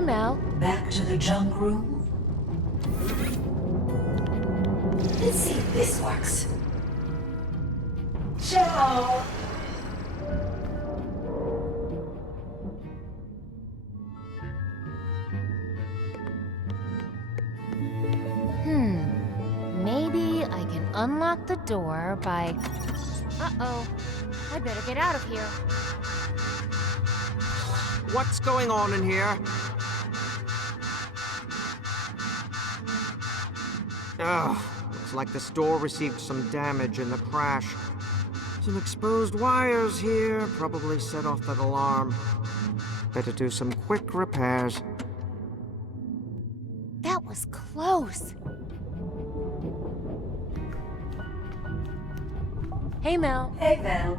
Hi, Mel. Back to the junk room. Let's see if this works. Ciao! Maybe I can unlock the door by... Uh-oh. I better get out of here. What's going on in here? Ugh, looks like this door received some damage in the crash. Some exposed wires here probably set off that alarm. Better do some quick repairs. That was close. Hey, Mel. Hey, Val.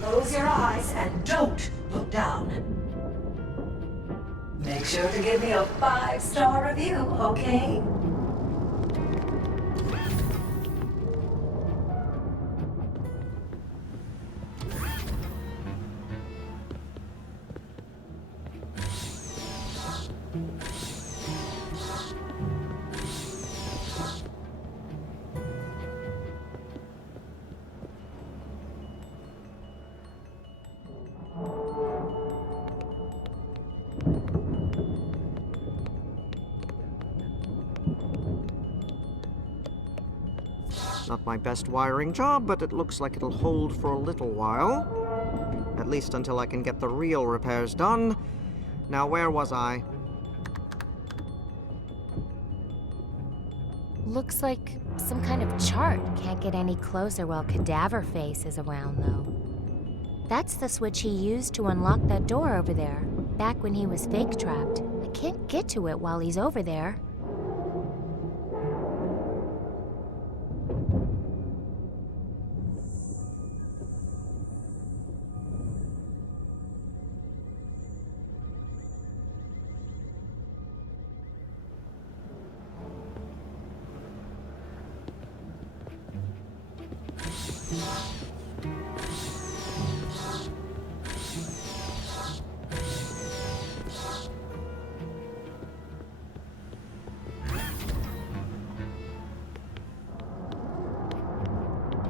Close your eyes and don't look down. Make sure to give me a 5-star review, okay? Not my best wiring job, but it looks like it'll hold for a little while. At least until I can get the real repairs done. Now, where was I? Looks like some kind of chart. Can't get any closer while Cadaver Face is around, though. That's the switch he used to unlock that door over there, back when he was fake trapped. I can't get to it while he's over there.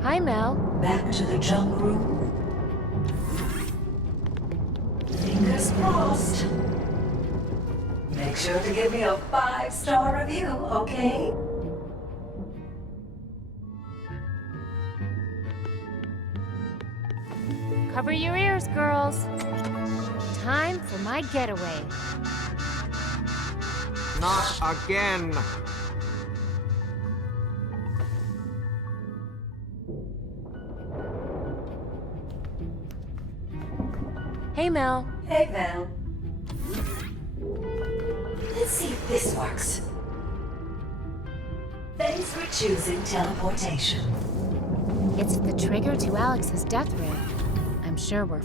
Hi, Mel. Back to the junk room. Fingers crossed. Make sure to give me a 5-star review, okay? Cover your ears, girls. Time for my getaway. Not again! Hey, Mel. Hey, Val. Let's see if this works. Thanks for choosing teleportation. It's the trigger to Alex's death ray. I'm sure we're...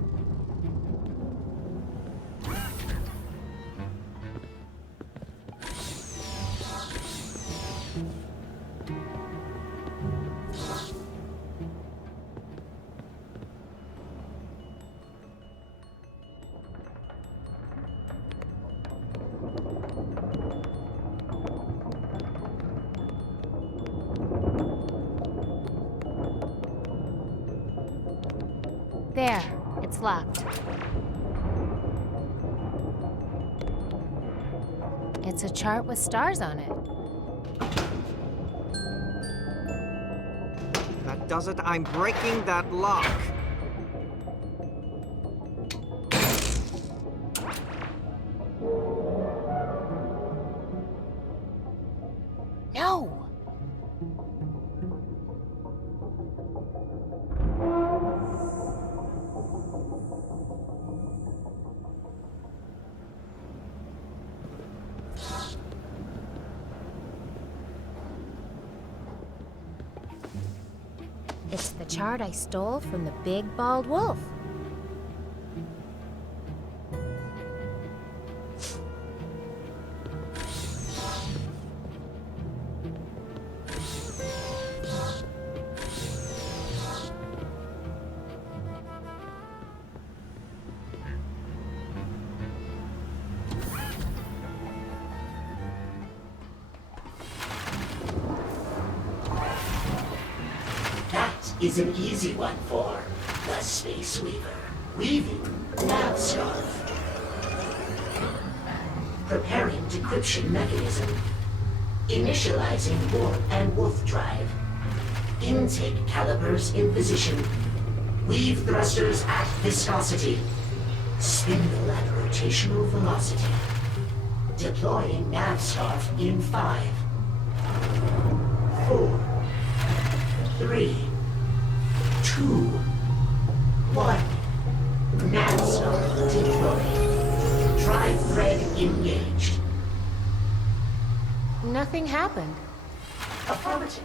There, it's locked. It's a chart with stars on it. That does it. I'm breaking that lock. No! It's the chart I stole from the big bald wolf. is an easy one for the Space Weaver. Weaving nav scarf. Preparing decryption mechanism. Initializing warp and wolf drive. Intake calipers in position. Weave thrusters at viscosity. Spindle at rotational velocity. Deploying nav scarf in 5, 4, 3, 2, 1. Nav scarf deployed. Drive thread engaged. Nothing happened. Affirmative.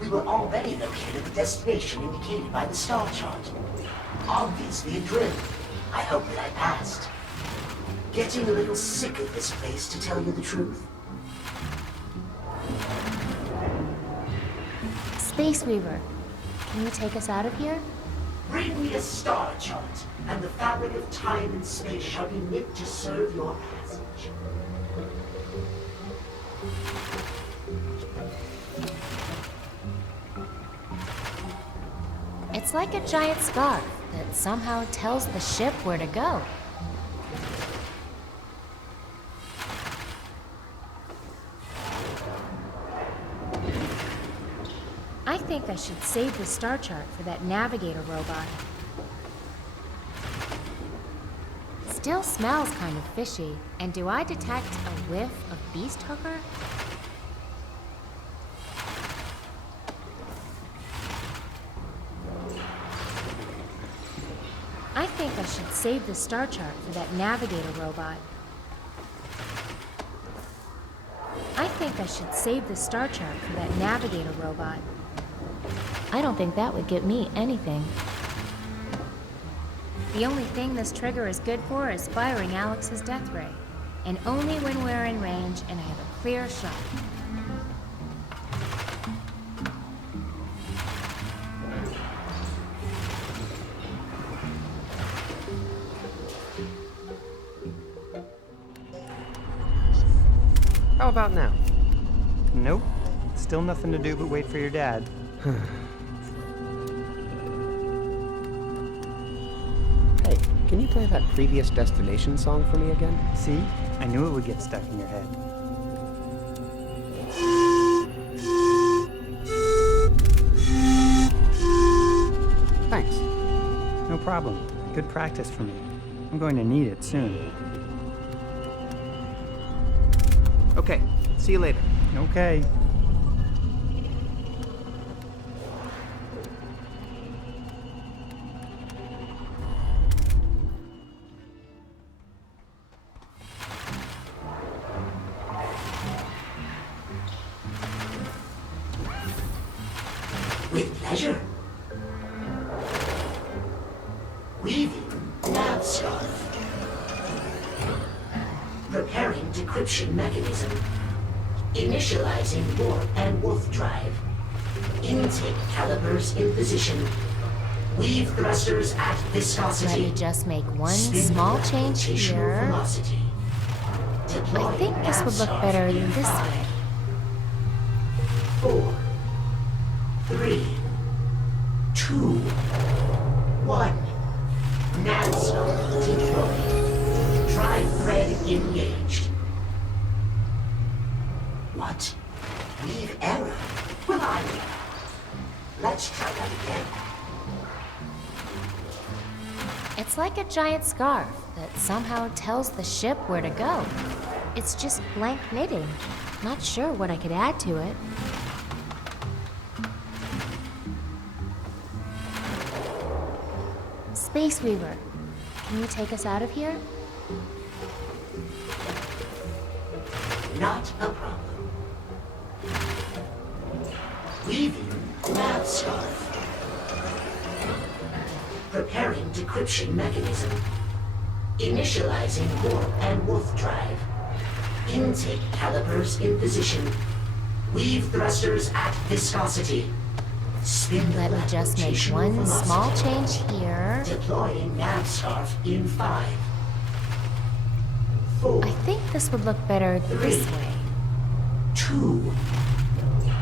We were already located at the destination indicated by the star chart. Obviously a drill. I hope that I passed. Getting a little sick of this place, to tell you the truth. Space Weaver, can you take us out of here? Bring me a star chart, and the fabric of time and space shall be knit to serve your passage. It's like a giant scarf that somehow tells the ship where to go. I think I should save the star chart for that navigator robot. Still smells kind of fishy. And do I detect a whiff of beast hooker? I think I should save the star chart for that navigator robot. I think I should save the star chart for that navigator robot. I don't think that would get me anything. The only thing this trigger is good for is firing Alex's death ray. And only when we're in range and I have a clear shot. How about now? Nope. Still nothing to do but wait for your dad. Hey, can you play that Previous Destination song for me again? See? I knew it would get stuck in your head. Thanks. No problem. Good practice for me. I'm going to need it soon. Okay, see you later. Okay. With pleasure. Weaving nav scarf. Preparing decryption mechanism. Initializing warp and wolf drive. Intake calipers in position. Weave thrusters at Let viscosity. me just make one Spindle small at change rotational here. velocity. I Deploying think this nav would look scarf better in this 5, way. 4, 3, 2, 1. Nav scarf deployed. Drive thread engaged. What? Weave error? Well, let's try that again. It's like a giant scarf that somehow tells the ship where to go. It's just blank knitting. Not sure what I could add to it. Space Weaver, can you take us out of here? Not a problem. Weaving nav scarf. Preparing decryption mechanism. Initializing warp and wolf drive. Intake calipers in position. Weave thrusters at viscosity. Spindle Let me at just make rotational one small velocity. change here. Deploying nav scarf in 5, 4, I think this would look better this 3, way. 2,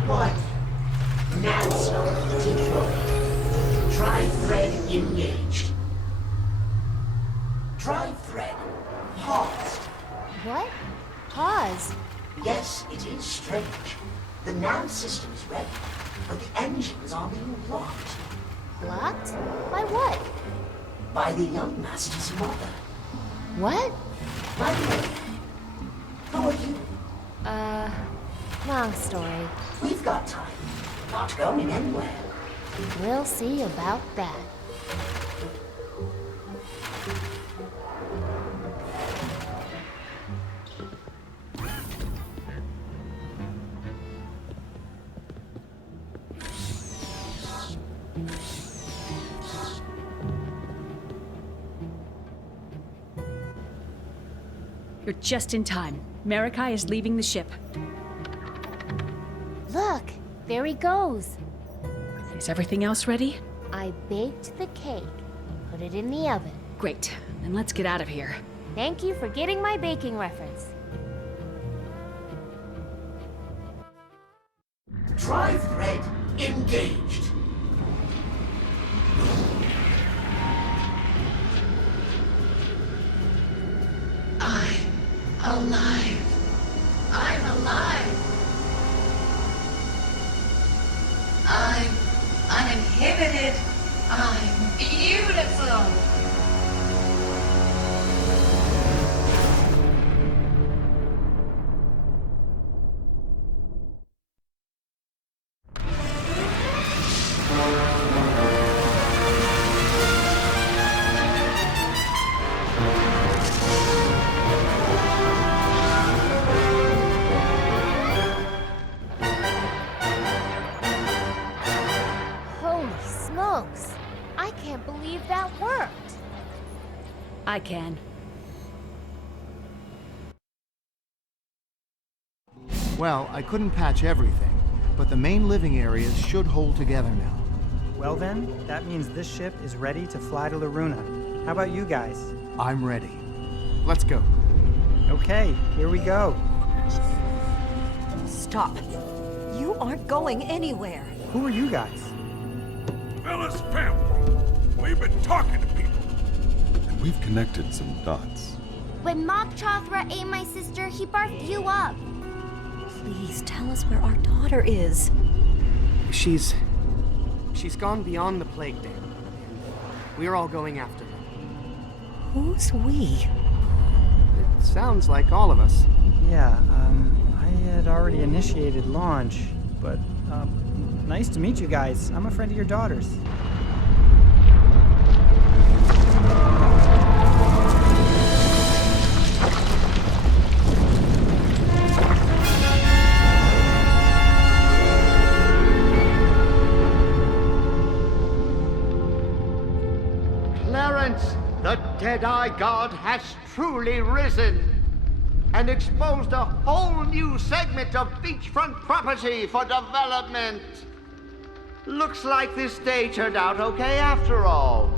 1. Nav scarf deployed. Drive thread engaged. Drive thread paused. What? Pause. Yes, it is strange. The nav system is ready, but the engines are being blocked Blocked? By what? by the young master's mother. What? By the way, who are you? Long story. We've got time. Not going anywhere. We'll see about that. You're just in time. Marek is leaving the ship. Look, there he goes. Is everything else ready? I baked the cake. Put it in the oven. Great. Then let's get out of here. Thank you for getting my baking reference. Drive thread engaged. I'm alive. I'm alive. I'm uninhibited. I'm beautiful. Holy smokes! I can't believe that worked. I can. Well, I couldn't patch everything, but the main living areas should hold together now. Well then, that means this ship is ready to fly to Loruna. How about you guys? I'm ready. Let's go. Okay, here we go. Stop. You aren't going anywhere. Who are you guys? Vella's family. We've been talking to people. And we've connected some dots. When Mok Chothra ate my sister, he barfed you up. Please tell us where our daughter is. She's gone beyond the plague dam. We're all going after her. Who's we? It sounds like all of us. Yeah, I had already initiated launch, but, nice to meet you guys. I'm a friend of your daughter's. Clarence, the Dead-Eye God has truly risen and exposed a whole new segment of beachfront property for development. Looks like this day turned out okay after all.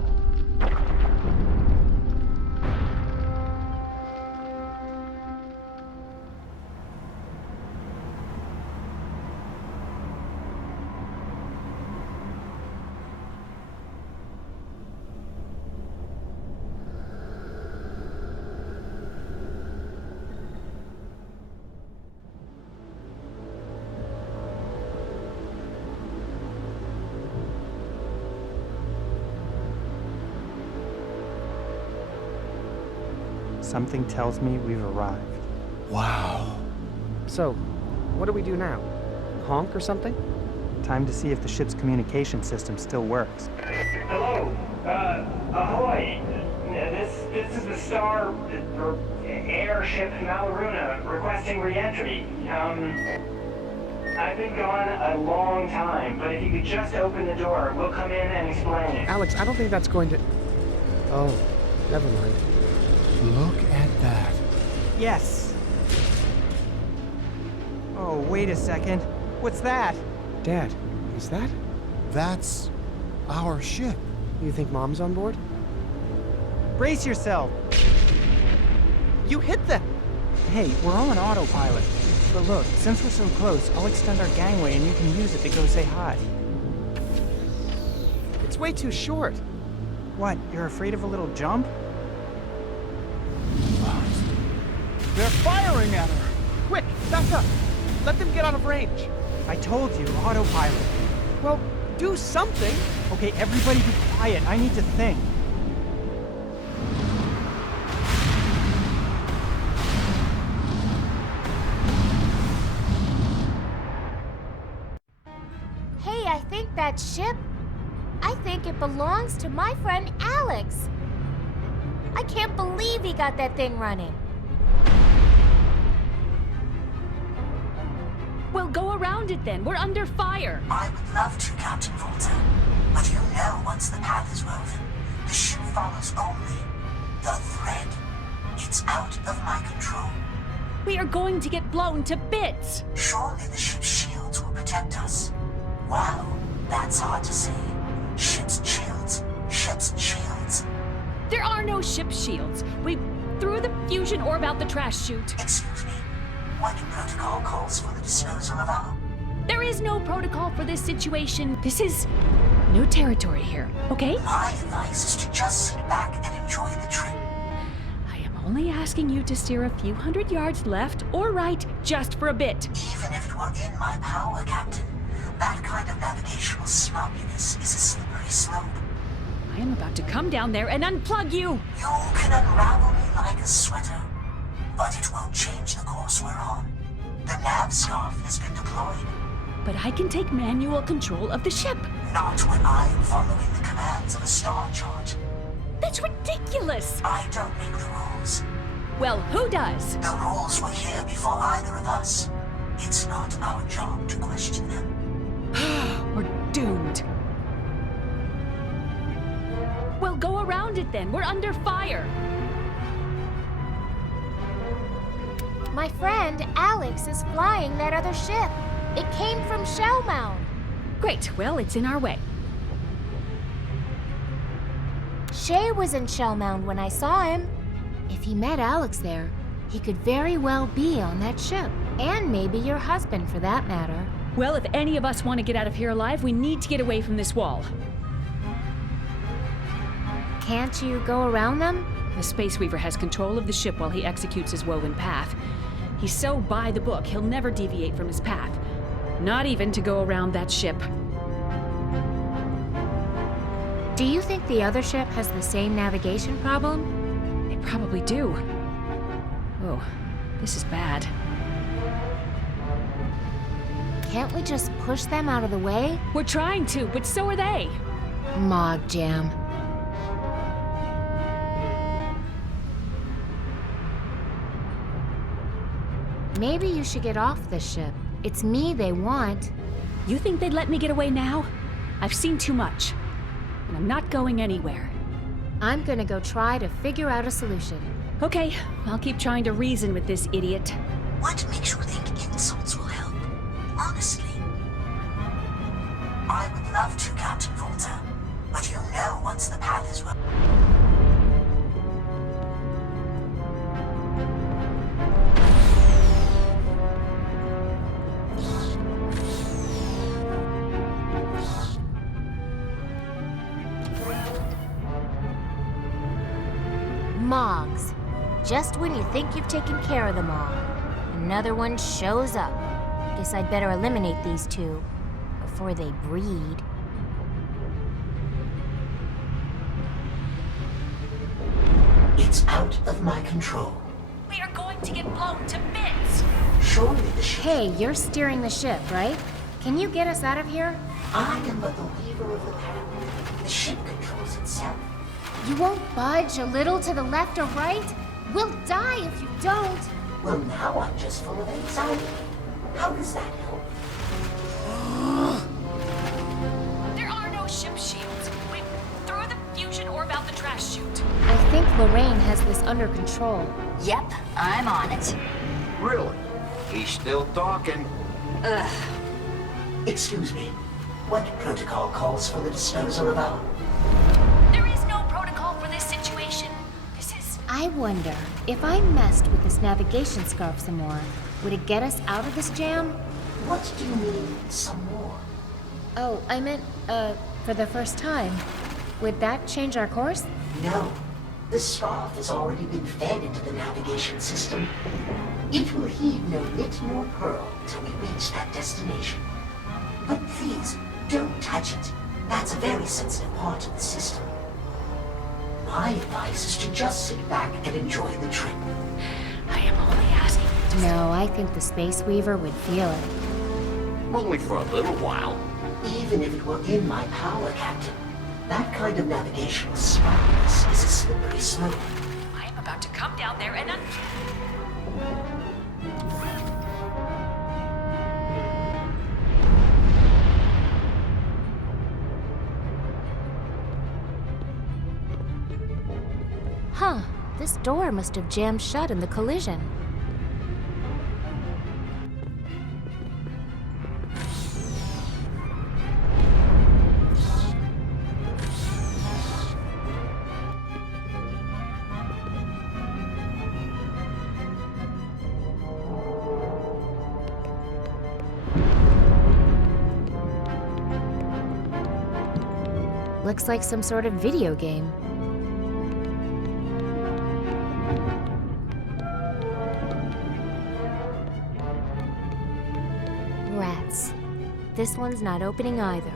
Something tells me we've arrived. Wow. So, what do we do now? Honk or something? Time to see if the ship's communication system still works. Hello, ahoy. This is the Star airship Maloruna requesting re-entry. I've been gone a long time, but if you could just open the door, we'll come in and explain. Alex, I don't think that's going to... Oh, never mind. Look at that. Yes! Oh, wait a second. What's that? Dad, is that? That's our ship. You think Mom's on board? Brace yourself! You hit them! Hey, we're on autopilot. But look, since we're so close, I'll extend our gangway and you can use it to go say hi. It's It's way too short. What, you're afraid of a little jump? They're firing at her! Quick, back up! Let them get out of range. I told you, autopilot. Well, do something! Okay, everybody be quiet. I need to think. Hey, I think that ship... I think it belongs to my friend Alex. I can't believe he got that thing running. Well, go around it then. We're under fire. I would love to, Captain Volta. But you know once the path is woven, the ship follows only the thread. It's out of my control. We are going to get blown to bits. Surely the ship's shields will protect us. Wow, that's hard to say. Ship's shields. Ship's shields. There are no ship shields. We threw the fusion orb out the trash chute. Excuse me. What protocol calls for the disposal of our... There is no protocol for this situation. This is new territory here, okay? My advice is to just sit back and enjoy the trip. I am only asking you to steer a few hundred yards left or right just for a bit. Even if it were in my power, Captain, that kind of navigational sloppiness is a slippery slope. I am about to come down there and unplug you. You can unravel me like a sweater, but it won't change the course we're on. The nav scarf has been deployed. But I can take manual control of the ship. Not when I am following the commands of a star chart. That's ridiculous. I don't make the rules. Well, who does? The rules were here before either of us. It's not our job to question them. We're doomed. Well, go around it then. We're under fire. My friend Alex is flying that other ship. It came from Shellmound. Great. Well, it's in our way. Shay was in Shellmound when I saw him. If he met Alex there, he could very well be on that ship. And maybe your husband, for that matter. Well, if any of us want to get out of here alive, we need to get away from this wall. Can't you go around them? The Space Weaver has control of the ship while he executes his woven path. He's so by the book, he'll never deviate from his path. Not even to go around that ship. Do you think the other ship has the same navigation problem? They probably do. Oh, this is bad. Can't we just push them out of the way? We're trying to, but so are they. Mog jam. Maybe you should get off the ship. It's me they want. You think they'd let me get away now? I've seen too much. And I'm not going anywhere. I'm gonna go try to figure out a solution. Okay, I'll keep trying to reason with this idiot. What makes you think insults will help? Honestly. I would love to, Captain Volta. But you know once the path is well... Mogs. Just when you think you've taken care of them all, another one shows up. Guess I'd better eliminate these two before they breed. It's out of my control. We are going to get blown to bits. Surely the ship... Hey, you're steering the ship, right? Can you get us out of here? I am but the weaver of the path. The ship controls itself. You won't budge a little to the left or right? We'll die if you don't. Well, now I'm just full of anxiety. How does that help? There are no ship shields. We threw the fusion orb out the trash chute. I think Lorraine has this under control. Yep, I'm on it. Really? He's still talking. Ugh. Excuse me. What protocol calls for the disposal of our... There is no protocol for this situation. This is... I wonder, if I messed with this navigation scarf some more, would it get us out of this jam? What do you mean, some more? Oh, I meant, for the first time. Would that change our course? No. The scarf has already been fed into the navigation system. It will heed no whit nor pearl till we reach that destination. But please, don't touch it. That's a very sensitive part of the system. My advice is to just sit back and enjoy the trip. I am only asking. No, I think the Space Weaver would feel it. Only for a little while. Even if it were in my power, Captain, that kind of navigational smartness is a slippery slope. I am about to come down there and Huh, this door must have jammed shut in the collision. Looks like some sort of video game. Rats. This one's not opening either.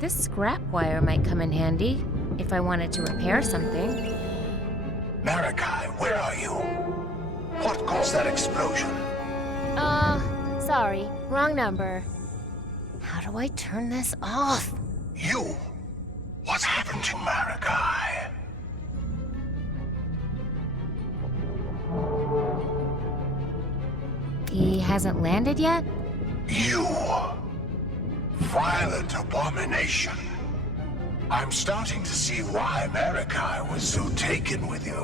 This scrap wire might come in handy if I wanted to repair something. Marek, where are you? What caused that explosion? Sorry, wrong number. How do I turn this off? You? What's happened to Marek? He hasn't landed yet? You. Violent abomination. I'm starting to see why Marek was so taken with you.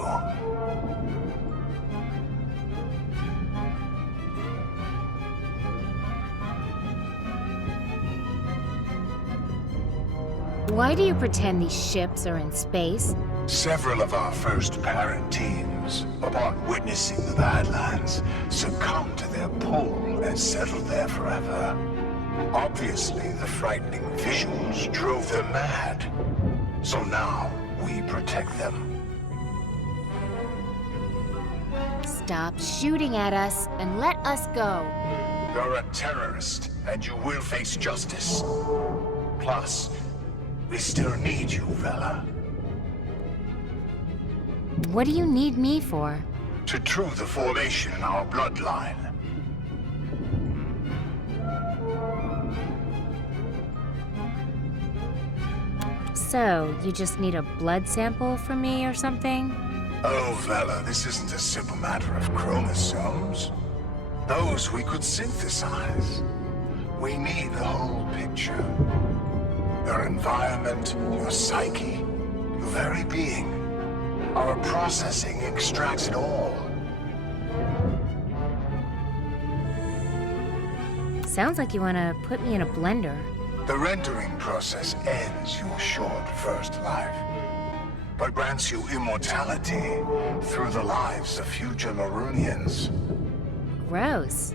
Why do you pretend these ships are in space? Several of our first parent teams, upon witnessing the Badlands, succumbed to their pull and settled there forever. Obviously, the frightening visuals drove them mad. So now, we protect them. Stop shooting at us and let us go. You're a terrorist, and you will face justice. Plus, we still need you, Vella. What do you need me for? To true the formation in our bloodline. So, you just need a blood sample from me or something? Oh, Vella, this isn't a simple matter of chromosomes. Those we could synthesize. We need the whole picture. Your environment, your psyche, your very being. Our processing extracts it all. Sounds like you want to put me in a blender. The rendering process ends your short first life, but grants you immortality through the lives of future Larunians. Gross.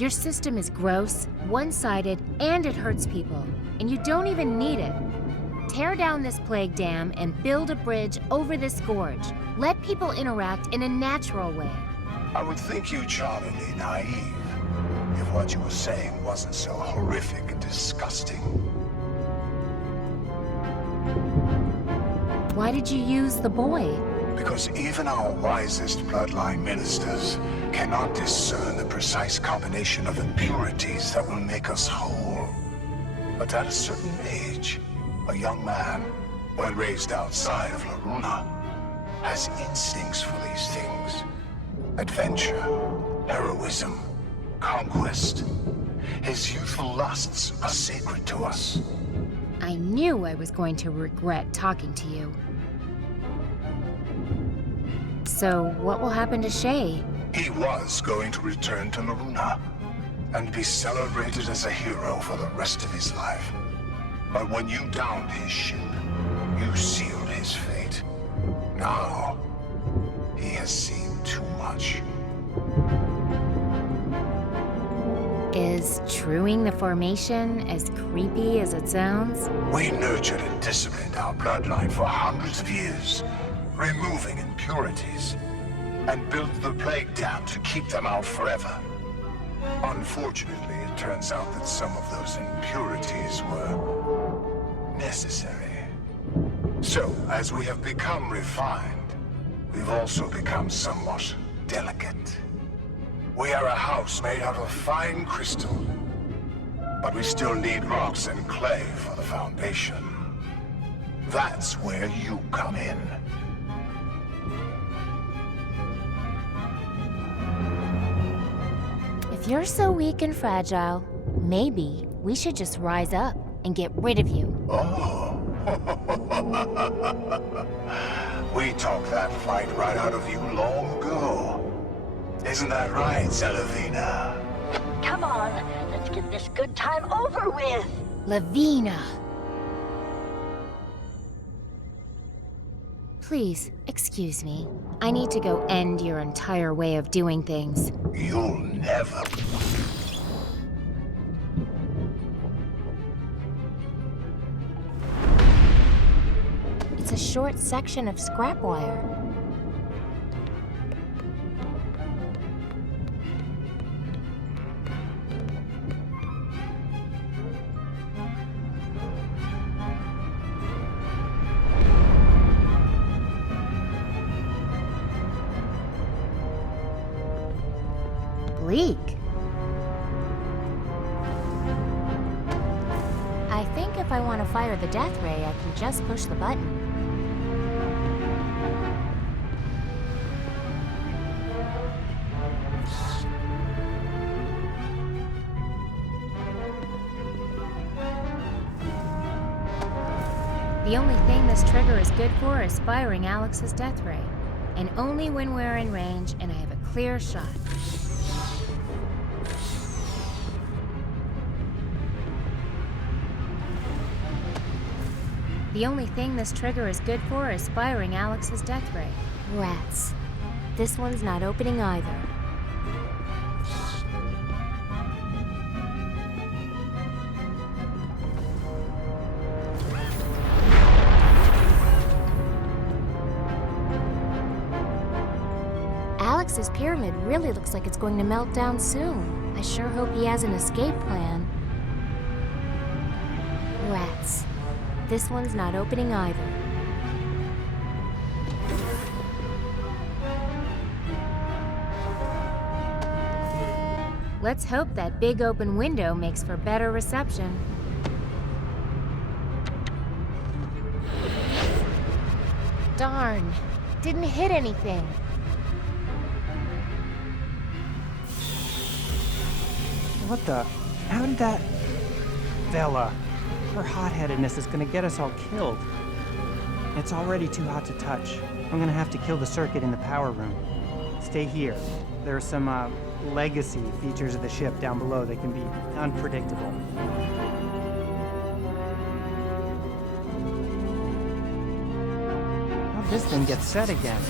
Your system is gross, one-sided, and it hurts people. And you don't even need it. Tear down this plague dam and build a bridge over this gorge. Let people interact in a natural way. I would think you charmingly naive if what you were saying wasn't so horrific and disgusting. Why did you use the boy? Because even our wisest bloodline ministers cannot discern the precise combination of impurities that will make us whole. But at a certain age, a young man, when raised outside of Laruna, has instincts for these things. Adventure, heroism, conquest. His youthful lusts are sacred to us. I knew I was going to regret talking to you. So, what will happen to Shay? He was going to return to Laruna and be celebrated as a hero for the rest of his life. But when you downed his ship, you sealed his fate. Now, he has seen too much. Is truing the formation as creepy as it sounds? We nurtured and disciplined our bloodline for hundreds of years, removing impurities, and built the plague dam to keep them out forever. Unfortunately, it turns out that some of those impurities were necessary. So, as we have become refined, we've also become somewhat delicate. We are a house made out of fine crystal, but we still need rocks and clay for the foundation. That's where you come in. If you're so weak and fragile, maybe we should just rise up and get rid of you. Oh. We talked that fight right out of you long ago. Isn't that right, Zelavina? Come on, let's get this good time over with. Lavina. Please, excuse me. I need to go end your entire way of doing things. You'll never... It's a short section of scrap wire. Bleak. I think if I want to fire the death ray, I can just push the button. The only thing this trigger is good for is firing Alex's death ray. And only when we're in range and I have a clear shot. The only thing this trigger is good for is firing Alex's death ray. Rats. This one's not opening either. Alex's pyramid really looks like it's going to melt down soon. I sure hope he has an escape plan. Rats. This one's not opening either. Let's hope that big open window makes for better reception. Darn. Didn't hit anything. What the? How did that... Vella. Her hot-headedness is gonna get us all killed. It's already too hot to touch. I'm gonna have to kill the circuit in the power room. Stay here. There are some, legacy features of the ship down below that can be unpredictable. How'd this thing get set again?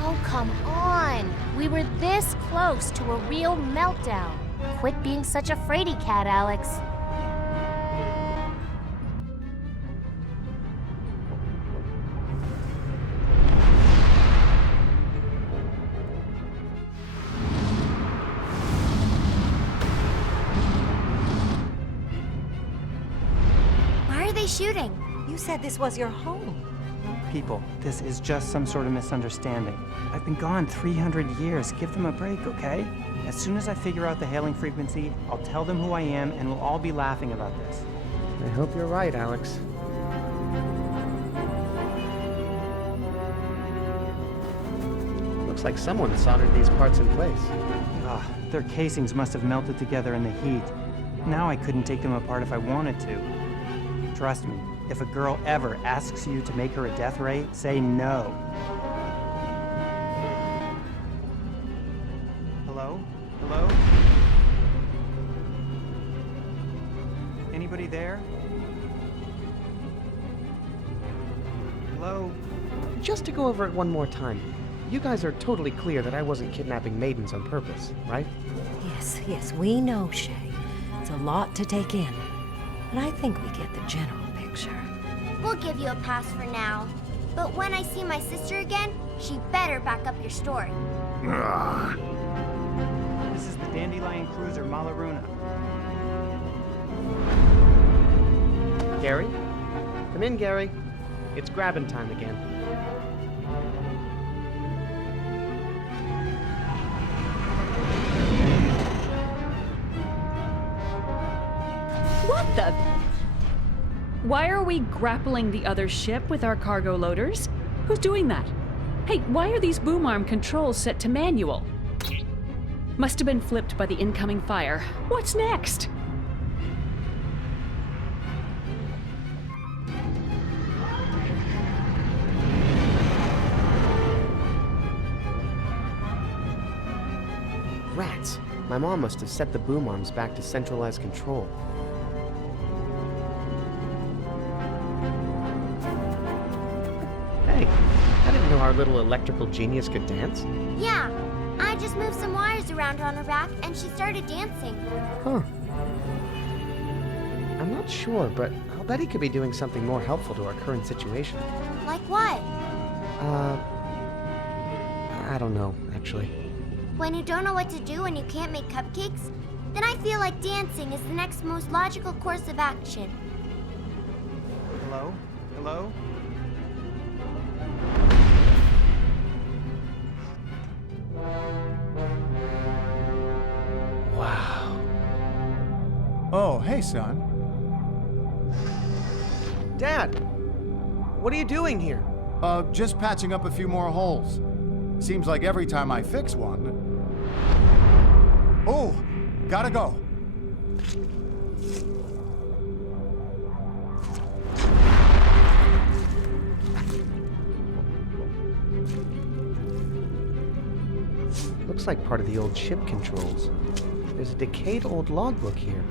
Oh, come on! We were this close to a real meltdown. Quit being such a fraidy cat, Alex. Why are they shooting? You said this was your home. People, this is just some sort of misunderstanding. I've been gone 300 years. Give them a break, okay? As soon as I figure out the hailing frequency, I'll tell them who I am, and we'll all be laughing about this. I hope you're right, Alex. Looks like someone soldered these parts in place. Ugh, their casings must have melted together in the heat. Now I couldn't take them apart if I wanted to. Trust me, if a girl ever asks you to make her a death ray, say no. Hello? Hello? Anybody there? just to go over it one more time, you guys are totally clear that I wasn't kidnapping maidens on purpose, right? Yes, we know, Shay. It's a lot to take in. But I think we get the general picture. We'll give you a pass for now. But when I see my sister again, she better back up your story. This is the Dandelion Cruiser Malaruna. Gary? Come in, Gary. It's grabbing time again. What the? Why are we grappling the other ship with our cargo loaders? Who's doing that? Hey, why are these boom arm controls set to manual? Must have been flipped by the incoming fire. What's next? Rats. My mom must have set the boom arms back to centralized control. Hey, I didn't know our little electrical genius could dance. Yeah, I just moved some wires around on her back and she started dancing. Huh. I'm not sure, but I'll bet he could be doing something more helpful to our current situation. Like what? I don't know, actually. When you don't know what to do and you can't make cupcakes, then I feel like dancing is the next most logical course of action. Hello? Hello? Wow. Oh, hey, son. Dad! What are you doing here? Just patching up a few more holes. Seems like every time I fix one... Oh, gotta go. Looks like part of the old ship controls. There's a decayed old logbook here.